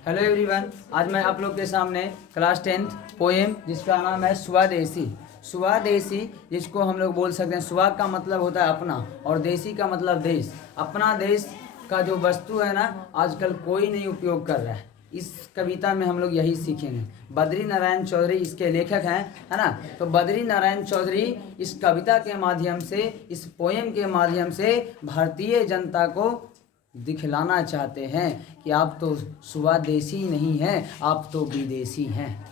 Hello everyone, आज मैं आप लोग के सामने क्लास 10th पोएम जिसका नाम है स्वदेशी। स्वदेशी जिसको हम लोग बोल सकते हैं, स्व का मतलब होता है अपना और देशी का मतलब देश। अपना देश का जो वस्तु है ना, आजकल कोई नहीं उपयोग कर रहा है। इस कविता में हम लोग यही सीखेंगे। बद्री नारायण चौधरी इसके लेखक हैं, है ना। तो बद्री नारायण चौधरी इस कविता के माध्यम से, इस पोएम के माध्यम से भारतीय जनता को दिखलाना चाहते हैं कि आप तो स्वदेशी नहीं हैं, आप तो विदेशी हैं।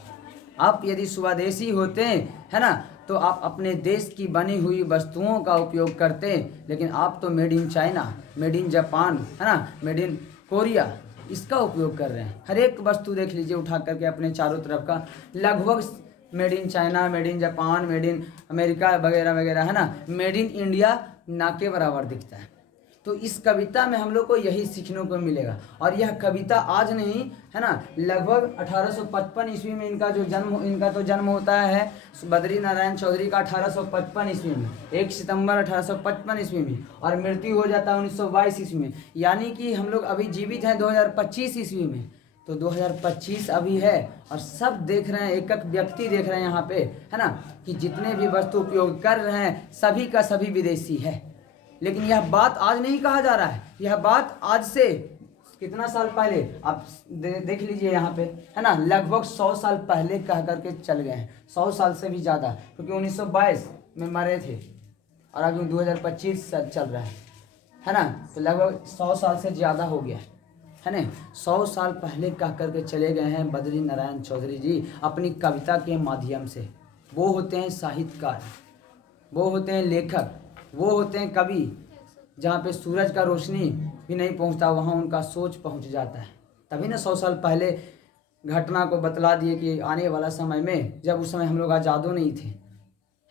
आप यदि स्वदेशी होते है ना, तो आप अपने देश की बनी हुई वस्तुओं का उपयोग करते, लेकिन आप तो made in China, made in Japan, है ना, मेड इन कोरिया, इसका उपयोग कर रहे हैं। हर एक वस्तु देख लीजिए उठा करके अपने चारों तरफ का, लगभग made in China, made in Japan, made in America वगैरह वगैरह, है ना। मेड इन इंडिया ना के बराबर दिखता है। तो इस कविता में हम लोग को यही सीखने को मिलेगा। और यह कविता आज नहीं, है ना, लगभग 1855 ईस्वी में इनका तो जन्म होता है बद्री नारायण चौधरी का 1855 ईस्वी में, 1 सितंबर 1855 ईस्वी में, और मृत्यु हो जाता है 1922 ईस्वी में। यानी कि हम लोग अभी जीवित हैं 2025 ईस्वी में। तो 2025 अभी है और सब देख रहे हैं, एक एक व्यक्ति देख रहे हैं यहाँ पे, है ना, कि जितने भी वस्तु उपयोग कर रहे हैं सभी का सभी विदेशी है। लेकिन यह बात आज नहीं कहा जा रहा है, यह बात आज से कितना साल पहले आप देख लीजिए यहाँ पे, है ना, लगभग 100 साल पहले कह करके चल गए हैं। 100 साल से भी ज़्यादा, क्योंकि 1922 में मरे थे और अभी 2025 चल रहा है ना। तो लगभग 100 साल से ज़्यादा हो गया है ना। 100 साल पहले कह करके चले गए हैं बद्री नारायण चौधरी जी अपनी कविता के माध्यम से। वो होते हैं साहित्यकार, वो होते हैं लेखक, वो होते हैं कवि। जहाँ पे सूरज का रोशनी भी नहीं पहुँचता वहाँ उनका सोच पहुँच जाता है। तभी ना 100 साल पहले घटना को बतला दिए कि आने वाला समय में, जब उस समय हम लोग आज़ादों नहीं थे,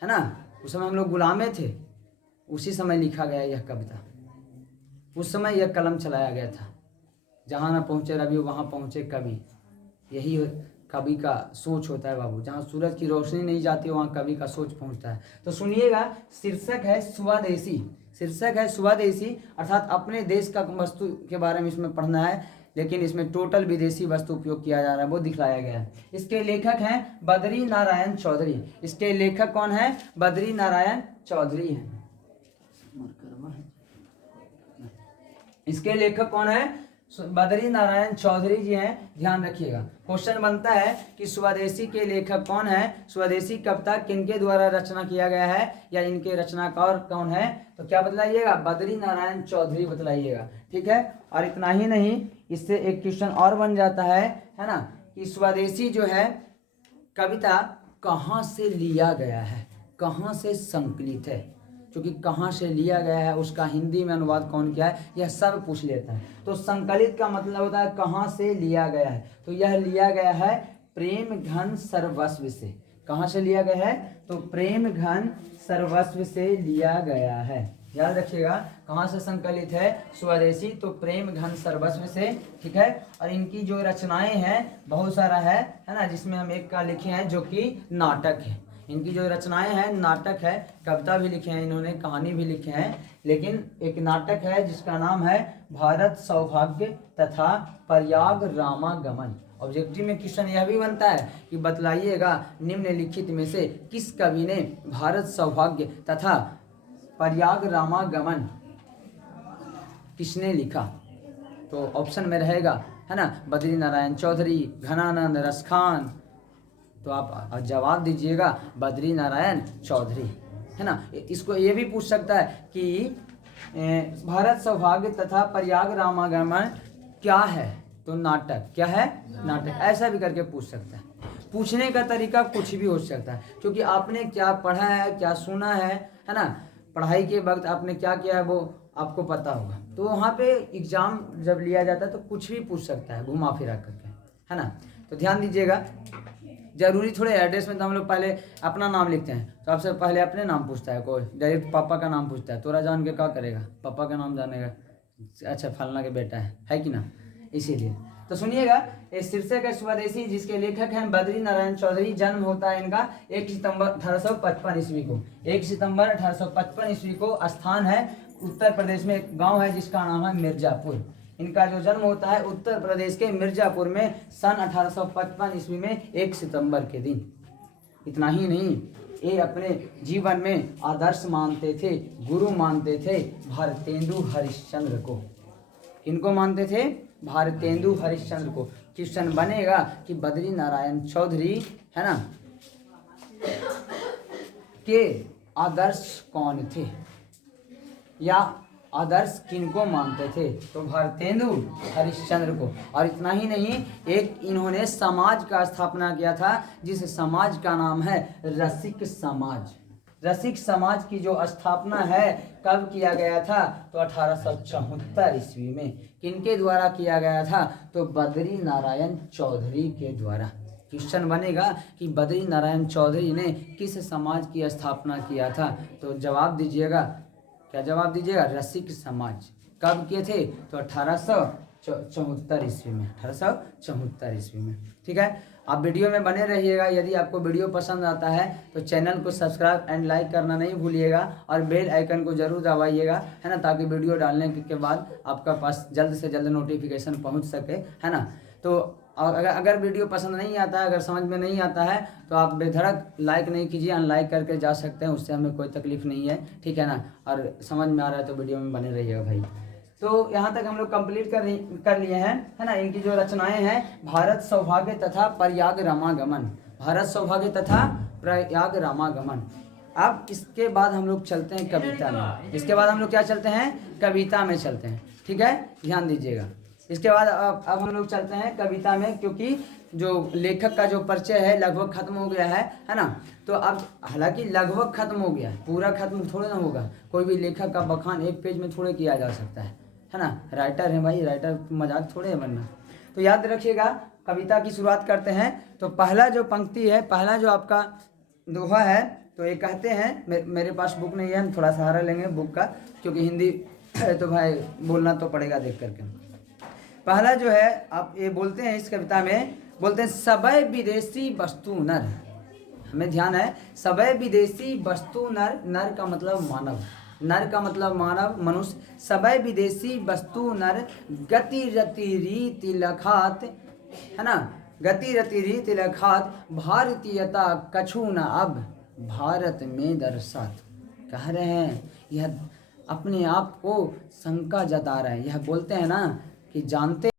है ना, उस समय हम लोग गुलामे थे, उसी समय लिखा गया यह कविता। उस समय यह कलम चलाया गया था। जहाँ ना पहुँचे रवि वहाँ पहुँचे कवि। यही कवि का सोच होता है बाबू। जहाँ सूरज की रोशनी नहीं जाती वहाँ कवि का सोच पहुँचता है। तो सुनिएगा, शीर्षक है स्वदेशी। शीर्षक है स्वदेशी, अर्थात अपने देश का वस्तु के बारे में इसमें पढ़ना है, लेकिन इसमें टोटल विदेशी वस्तु उपयोग किया जा रहा है, वो दिखलाया गया है। इसके लेखक हैं बद्री नारायण चौधरी। इसके लेखक कौन है? बद्री नारायण चौधरी हैं। इसके लेखक कौन है? बद्री नारायण चौधरी जी हैं। ध्यान रखिएगा, क्वेश्चन बनता है कि स्वदेशी के लेखक कौन है, स्वदेशी कविता किनके द्वारा रचना किया गया है, या इनके रचनाकार कौन है? तो क्या बतलाइएगा? बद्री नारायण चौधरी बतलाइएगा, ठीक है। और इतना ही नहीं, इससे एक क्वेश्चन और बन जाता है ना, कि स्वदेशी जो है कविता कहाँ से लिया गया है, कहाँ से संकलित है। क्योंकि कहाँ से लिया गया है, उसका हिंदी में अनुवाद कौन किया है, यह सब पूछ लेता है। तो संकलित का मतलब होता है कहाँ से लिया गया है। तो यह लिया गया है प्रेम घन सर्वस्व से। कहाँ से लिया गया है? तो प्रेम घन सर्वस्व से लिया गया है। याद रखिएगा, कहाँ से संकलित है स्वदेशी? तो प्रेम घन सर्वस्व से, ठीक है। और इनकी जो रचनाएं हैं बहुत सारा है ना, जिसमें हम एक का लिखे हैं जो कि नाटक है। इनकी जो रचनाएं हैं नाटक है, कविता भी लिखे हैं इन्होंने, कहानी भी लिखे हैं, लेकिन एक नाटक है जिसका नाम है भारत सौभाग्य तथा प्रयाग रामागमन। ऑब्जेक्टिव में क्वेश्चन यह भी बनता है कि बतलाइएगा निम्नलिखित में से किस कवि ने भारत सौभाग्य तथा प्रयाग रामागमन किसने लिखा? तो ऑप्शन में रहेगा, है ना, बद्री नारायण चौधरी, घनानंद रसखान। तो आप जवाब दीजिएगा बद्री नारायण चौधरी, है ना। इसको ये भी पूछ सकता है कि भारत सौभाग्य तथा प्रयाग रामागमन क्या है? तो नाटक। क्या है? नाटक। ऐसा भी करके पूछ सकता है। पूछने का तरीका कुछ भी हो सकता है, क्योंकि आपने क्या पढ़ा है, क्या सुना है ना, पढ़ाई के वक्त आपने क्या किया है वो आपको पता होगा। तो वहाँ पे एग्जाम जब लिया जाता है तो कुछ भी पूछ सकता है घुमा फिरा करके, है ना। तो ध्यान दीजिएगा, जरूरी थोड़े एड्रेस में तो हम लोग पहले अपना नाम लिखते हैं, तो आपसे पहले अपने नाम पूछता है, कोई डायरेक्ट पापा का नाम पूछता है। तोरा जान के क्या करेगा, पापा का नाम जानेगा, अच्छा फलना के बेटा है कि ना, इसीलिए। तो सुनिएगा, ये शीर्षक है स्वदेशी, जिसके लेखक हैं बद्री नारायण चौधरी। जन्म होता है इनका 1 सितंबर 1855 ईस्वी को। 1 सितंबर 1855 ईस्वी को। स्थान है उत्तर प्रदेश में, एक गाँव है जिसका नाम है मिर्जापुर। इनका जो जन्म होता है उत्तर प्रदेश के मिर्जापुर में सन 1855 ईस्वी में 1 सितंबर के दिन। इतना ही नहीं, ये अपने जीवन में आदर्श मानते थे, गुरु मानते थे भारतेंदु हरिश्चंद्र को। किनको मानते थे? भारतेंदु हरिश्चंद्र को। क्वेश्चन बनेगा कि बद्री नारायण चौधरी, है ना, के आदर्श कौन थे या आदर्श किनको मानते थे? तो भारतेंदु हरिश्चंद्र को। और इतना ही नहीं, एक इन्होंने समाज का स्थापना किया था जिस समाज का नाम है रसिक समाज। रसिक समाज की जो स्थापना है कब किया गया था? तो 1874 ईस्वी में। किनके द्वारा किया गया था? तो बद्री नारायण चौधरी के द्वारा। क्वेश्चन बनेगा कि बद्री नारायण चौधरी ने किस समाज की स्थापना किया था? तो जवाब दीजिएगा, क्या जवाब दीजिएगा? रसिक समाज। कब किए थे? तो 1874 ईस्वी में। 1874 ईस्वी में। ठीक है, आप वीडियो में बने रहिएगा। यदि आपको वीडियो पसंद आता है तो चैनल को सब्सक्राइब एंड लाइक करना नहीं भूलिएगा और बेल आइकन को जरूर दबाइएगा, है ना, ताकि वीडियो डालने के बाद आपका पास जल्द से जल्द नोटिफिकेशन पहुंच सके, है ना। तो अगर वीडियो पसंद नहीं आता है, अगर समझ में नहीं आता है तो आप बेधड़क लाइक नहीं कीजिए, अनलाइक करके जा सकते हैं, उससे हमें कोई तकलीफ नहीं है, ठीक है ना। और समझ में आ रहा है तो वीडियो में बने रहिएगा भाई। तो यहाँ तक हम लोग कंप्लीट कर लिए हैं, है ना। इनकी जो रचनाएं हैं, भारत सौभाग्य तथा प्रयाग रामागमन, भारत सौभाग्य तथा प्रयाग रामागमन। अब इसके बाद हम लोग चलते हैं कविता में। इसके बाद हम लोग क्या चलते हैं? कविता में चलते हैं, ठीक है, ध्यान दीजिएगा। इसके बाद अब हम लोग चलते हैं कविता में, क्योंकि जो लेखक का जो परिचय है लगभग खत्म हो गया है ना। तो अब हालांकि लगभग खत्म हो गया, पूरा खत्म थोड़े ना होगा। कोई भी लेखक का बखान एक पेज में थोड़े किया जा सकता है ना। राइटर है भाई, राइटर मजाक थोड़े है बनना। तो याद रखिएगा, कविता की शुरुआत करते हैं। तो पहला जो पंक्ति है, पहला जो आपका दोहा है, तो ये कहते हैं, मेरे पास बुक नहीं है, हम थोड़ा सहारा लेंगे बुक का, क्योंकि हिंदी है तो भाई बोलना तो पड़ेगा देख करके। पहला जो है आप ये बोलते हैं इस कविता में, बोलते हैं सबय विदेशी वस्तु नर। हमें ध्यान है, सबय विदेशी वस्तु नर, नर का मतलब मानव, नर का मतलब मानव, मनुष्य। सबय विदेशी वस्तु नर, गति रति रीति लखात, है ना, गति रति रीति लखात, भारतीयता कछु न अब भारत में दर्शात। कह रहे हैं, यह अपने आप को शंका जता रहे हैं। यह बोलते हैं ना कि जानते